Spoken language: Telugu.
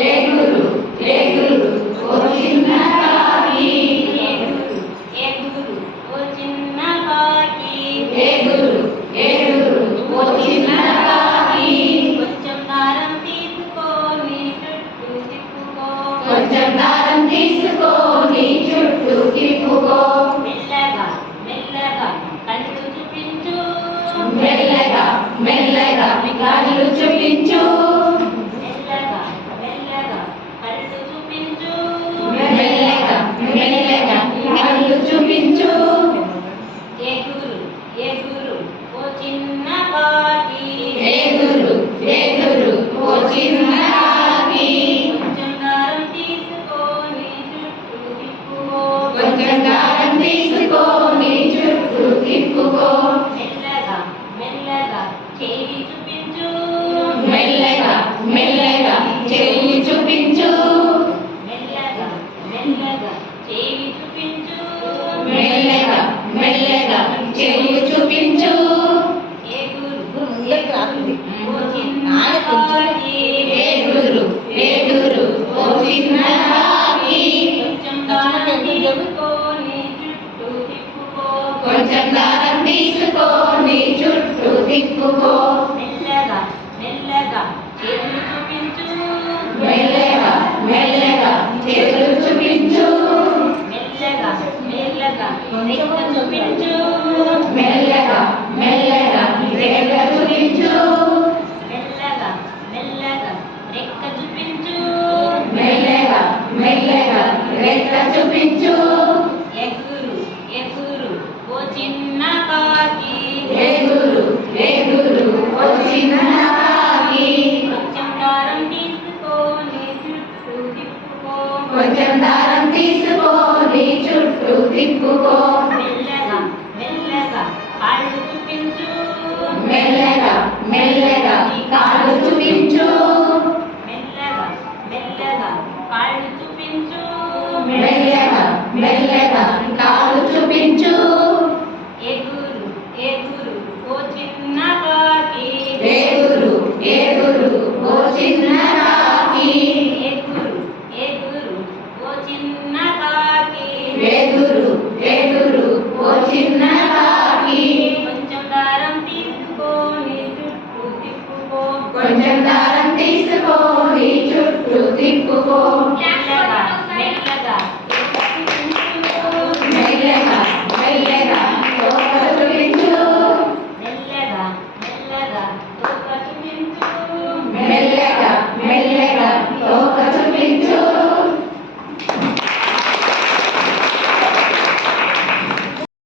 ఏ గురు ఏ గురు ఓ చిన్న కాకి ఏ గురు ఓ చిన్న కాకి ఏ గురు ఏ గురు ఓ చిన్న కాకి కొంచెం దారం తీసుకొని చుట్టూ తిప్పుకో కొంచెం దారం తీసుకొని చుట్టూ తిప్పుకో మెల్లగా మెల్లగా కళ్ళు చూపించు మెల్లగా మెల్లగా కళ్ళు చూపించు మెల్లగా మెల్లగా కళ్ళు చూపించు మెల్లగా మెల్లగా కళ్ళు చూపించు ఏ గురు ఓ చిన్న కాకి ఏ గురు ఏ గురు ఓ చిన్న కాకి కొంచెం దారం తీసుకొని చుట్టూ తిప్పుకో కొంచెం దారం తీసుకొని చుట్టూ తిప్పుకో మెల్లగా మెల్లగా చేయి చూపించు మెల్లగా మెల్లగా చెయ్యి చూపించు మెల్లగా మెల్లగా చేయి చూపించు మెల్లగా మెల్లగా చెయ్యి చూపించు ఏ గురు ఓ చిన్న కాకి ఏ గురు ఏ గురు ఓ చిన్న కాకి కొంచెం దారం తీసుకొని చుట్టూ తిప్పుకో కొంచెం దారం తీసుకొని చుట్టూ తిప్పుకో మెల్లగా మెల్లగా చేతులు చూపించు మెల్లగా మెల్లగా చేతులు చూపించు మెల్లగా మెల్లగా రెక్క చూపించు మెల్లగా మెల్లగా రేఖ చూపించు మెల్లగా మెల్లగా రెక్క చూపించు మెల్లగా మెల్లగా రేఖ చూపించు ఏ గురు ఓ చిన్న కాకి ఏ గురు ఏ గురు ఓ చిన్న కాకి కొంచెం దారం తీసుకొని చుట్టూ తిప్పుకో కొంచెం దారం తీసుకొని చుట్టూ తిప్పుకో మెల్లగా మెల్లగా కాళ్ళు చూపించు మెల్లగా మెల్లగా కాళ్ళు చూపించు మెల్లగా మెల్లగా కాళ్ళు చూపించు మెల్లగా మెల్లగా కాళ్ళు చూపించు ఏ గురు ఓ చిన్న కాకి ఏ గురు ఏ గురు ఓ చిన్న కాకి ఏ గురు ఓ చిన్న కాకి ఏ గురు ఏ గురు ఓ చిన్న కాకి కొంచెం దారం తీసుకొని చుట్టూ తిప్పుకో కొంచెం దారం తీసుకొని చుట్టూ తిప్పుకో